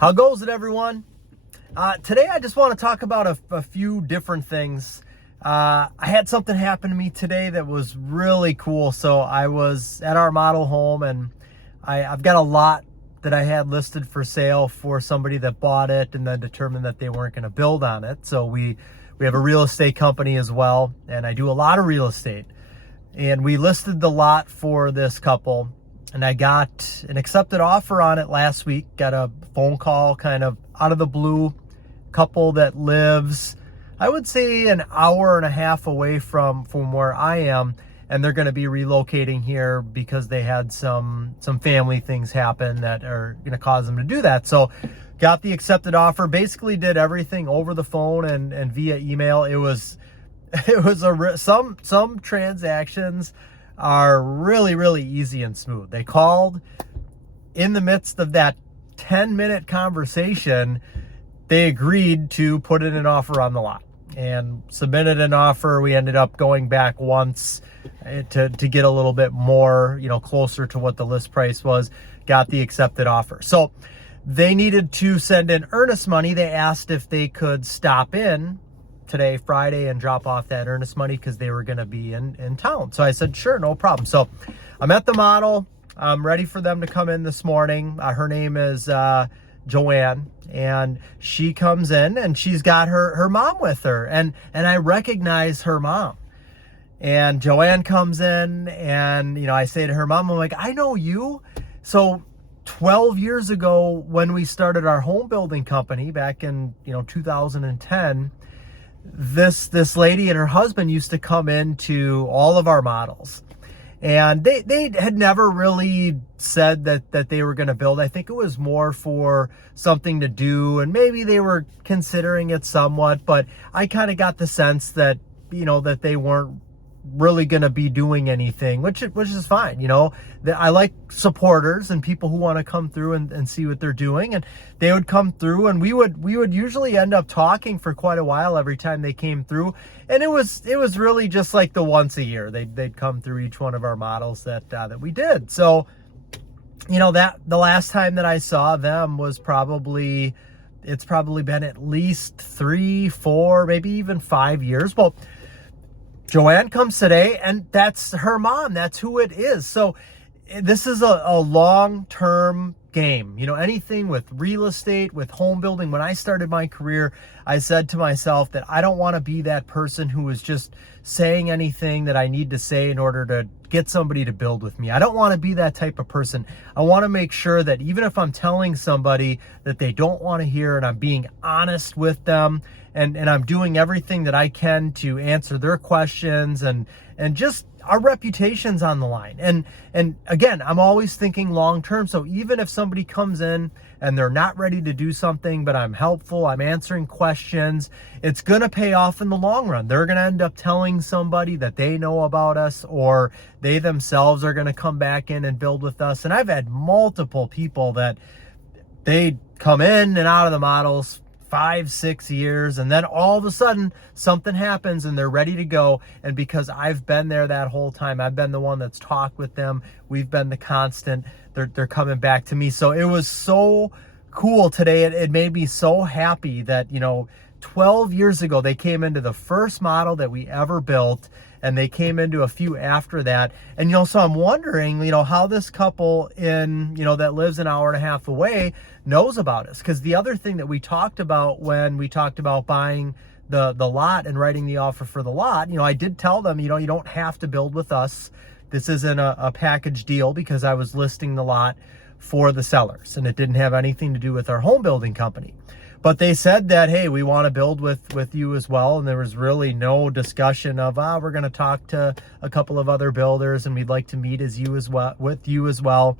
How goes it, everyone? Today I just want to talk about a few different things. I had something happen to me today that was really cool. So I was at our model home, and I've got a lot that I had listed for sale for somebody that bought it and then determined that they weren't going to build on it. So we have a real estate company as well, and I do a lot of real estate. And we listed the lot for this couple, and I got an accepted offer on it last week. Got a phone call kind of out of the blue. Couple that lives, I would say, an hour and a half away from where I am, and they're going to be relocating here because they had some family things happen that are going to cause them to do that. So got the accepted offer, basically did everything over the phone and via email. It was some transactions are really easy and smooth. They called in the midst of that 10-minute conversation. They agreed to put in an offer on the lot and submitted an offer. We ended up going back once to get a little bit more, closer to what the list price was. Got the accepted offer. So they needed to send in earnest money. They asked if they could stop in today, Friday, and drop off that earnest money because they were going to be in town. So I said, sure, no problem. So I'm at the model. I'm ready for them to come in this morning. Her name is Joanne, and she comes in and she's got her mom with her, and I recognize her mom. And Joanne comes in, and I say to her mom, I'm like, I know you. So 12 years ago, when we started our home building company back in 2010, this lady and her husband used to come into all of our models. And they had never really said that they were going to build. I think it was more for something to do, and maybe they were considering it somewhat, but I kind of got the sense that, that they weren't really going to be doing anything, which is fine. I like supporters and people who want to come through and see what they're doing, and they would come through, and we would usually end up talking for quite a while every time they came through. And it was really just like the once a year they'd come through each one of our models that we did. So that the last time that I saw them was probably been at least 3, 4, maybe even 5 years. Well, Joanne comes today, and that's her mom. That's who it is. So this is a long-term game. Anything with real estate, with home building. When I started my career, I said to myself that I don't want to be that person who is just saying anything that I need to say in order to get somebody to build with me. I don't want to be that type of person. I want to make sure that even if I'm telling somebody that they don't want to hear, and I'm being honest with them, and I'm doing everything that I can to answer their questions, and just our reputation's on the line. And again, I'm always thinking long term. So even if somebody comes in and they're not ready to do something, but I'm helpful, I'm answering questions, it's going to pay off in the long run. They're going to end up telling somebody that they know about us, or they themselves are going to come back in and build with us. And I've had multiple people that they come in and out of the models 5, 6 years, and then all of a sudden something happens and they're ready to go. And because I've been there that whole time, I've been the one that's talked with them, we've been the constant, they're coming back to me. So it was so cool today. It made me so happy that 12 years ago they came into the first model that we ever built, and they came into a few after that. And so I'm wondering how this couple in that lives an hour and a half away knows about us. Because the other thing that we talked about when we talked about buying the lot and writing the offer for the lot, I did tell them, you don't have to build with us. This isn't a package deal, because I was listing the lot for the sellers, and it didn't have anything to do with our home building company. But they said that, hey, we want to build with you as well. And there was really no discussion of, we're going to talk to a couple of other builders, and we'd like to meet with you as well.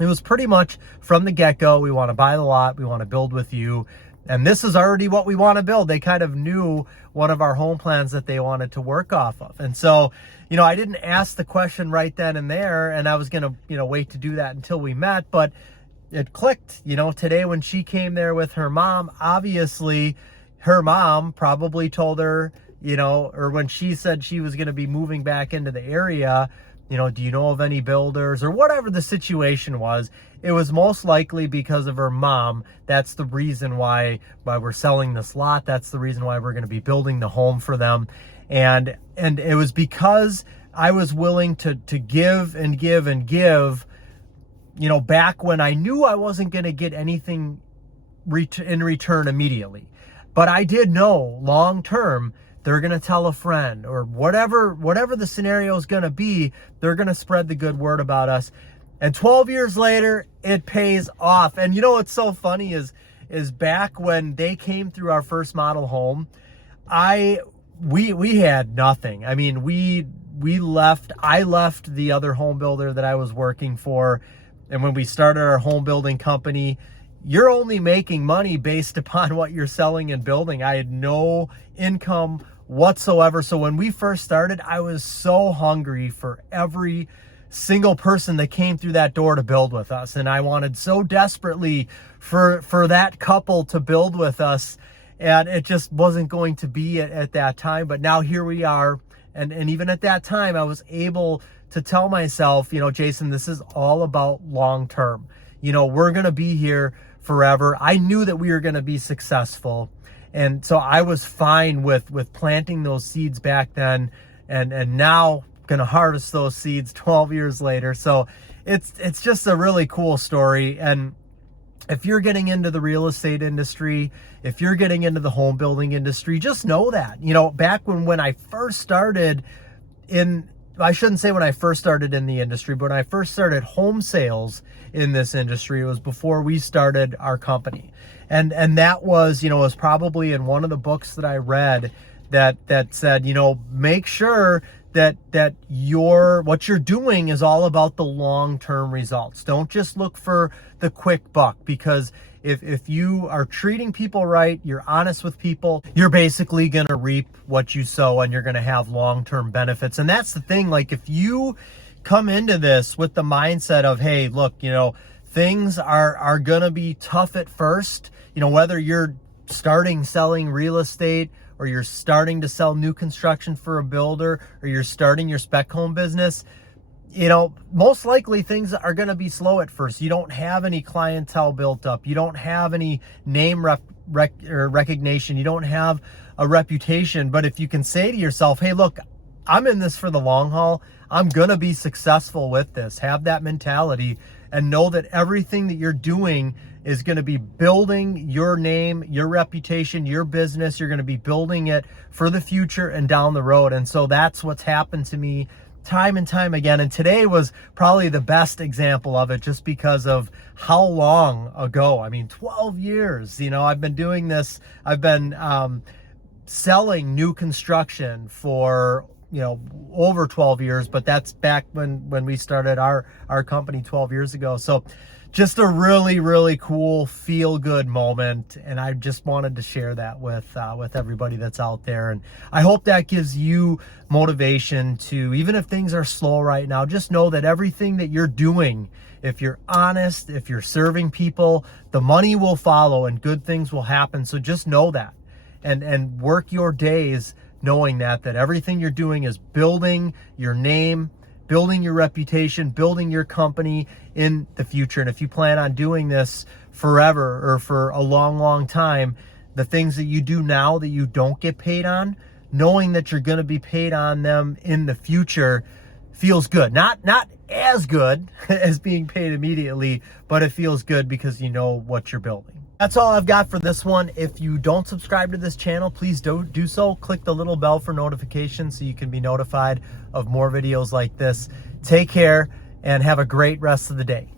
It was pretty much from the get-go, we want to buy the lot, we want to build with you. And this is already what we want to build. They kind of knew one of our home plans that they wanted to work off of. And so, I didn't ask the question right then and there, and I was going to, wait to do that until we met. But it clicked, today when she came there with her mom. Obviously, her mom probably told her, or when she said she was going to be moving back into the area, do you know of any builders, or whatever the situation was. it was most likely because of her mom. That's the reason why we're selling this lot. That's the reason why we're going to be building the home for them. And it was because I was willing to give and give and give, you know, back when I knew I wasn't going to get anything in return immediately. But I did know long term, they're going to tell a friend, or whatever the scenario is going to be, they're going to spread the good word about us. And 12 years later, it pays off. And you know what's so funny is back when they came through our first model home, we had nothing. I mean, I left the other home builder that I was working for. And when we started our home building company, you're only making money based upon what you're selling and building. I had no income whatsoever. So when we first started, I was so hungry for every single person that came through that door to build with us. And I wanted so desperately for that couple to build with us. And it just wasn't going to be at that time. But now here we are. And even at that time, I was able to tell myself, you know, Jason, this is all about long term. You know, we're going to be here forever. I knew that we were going to be successful. And so I was fine with planting those seeds back then, and now going to harvest those seeds 12 years later. So it's just a really cool story. And if you're getting into the real estate industry, if you're getting into the home building industry, just know that, you know, back when I first started I shouldn't say when I first started in the industry, but when I first started home sales in this industry, it was before we started our company. And that was, you know, was probably in one of the books that I read that said, you know, make sure that what you're doing is all about the long-term results. Don't just look for the quick buck, because if you are treating people right, you're honest with people, you're basically going to reap what you sow, and you're going to have long-term benefits. And that's the thing. Like, if you come into this with the mindset of, hey, look, you know, things are going to be tough at first, you know, whether you're selling real estate, or you're starting to sell new construction for a builder, or you're starting your spec home business, you know, most likely things are going to be slow at first. You don't have any clientele built up. You don't have any name recognition. You don't have a reputation. But if you can say to yourself, hey, look, I'm in this for the long haul. I'm going to be successful with this. Have that mentality, and know that everything that you're doing is going to be building your name, your reputation, your business. You're going to be building it for the future and down the road. And so that's what's happened to me time and time again. And today was probably the best example of it, just because of how long ago. I mean, 12 years, you know, I've been doing this. I've been selling new construction for, you know, over 12 years, but that's back when we started our company 12 years ago. So just a really, really cool feel-good moment, and I just wanted to share that with everybody that's out there. And I hope that gives you motivation to, even if things are slow right now, just know that everything that you're doing, if you're honest, if you're serving people, the money will follow and good things will happen. So just know that, and work your days knowing that everything you're doing is building your name, building your reputation, building your company in the future. And if you plan on doing this forever, or for a long, long time, the things that you do now that you don't get paid on, knowing that you're going to be paid on them in the future feels good. Not as good as being paid immediately, but it feels good because you know what you're building. That's all I've got for this one. If you don't subscribe to this channel, please do so. Click the little bell for notifications so you can be notified of more videos like this. Take care and have a great rest of the day.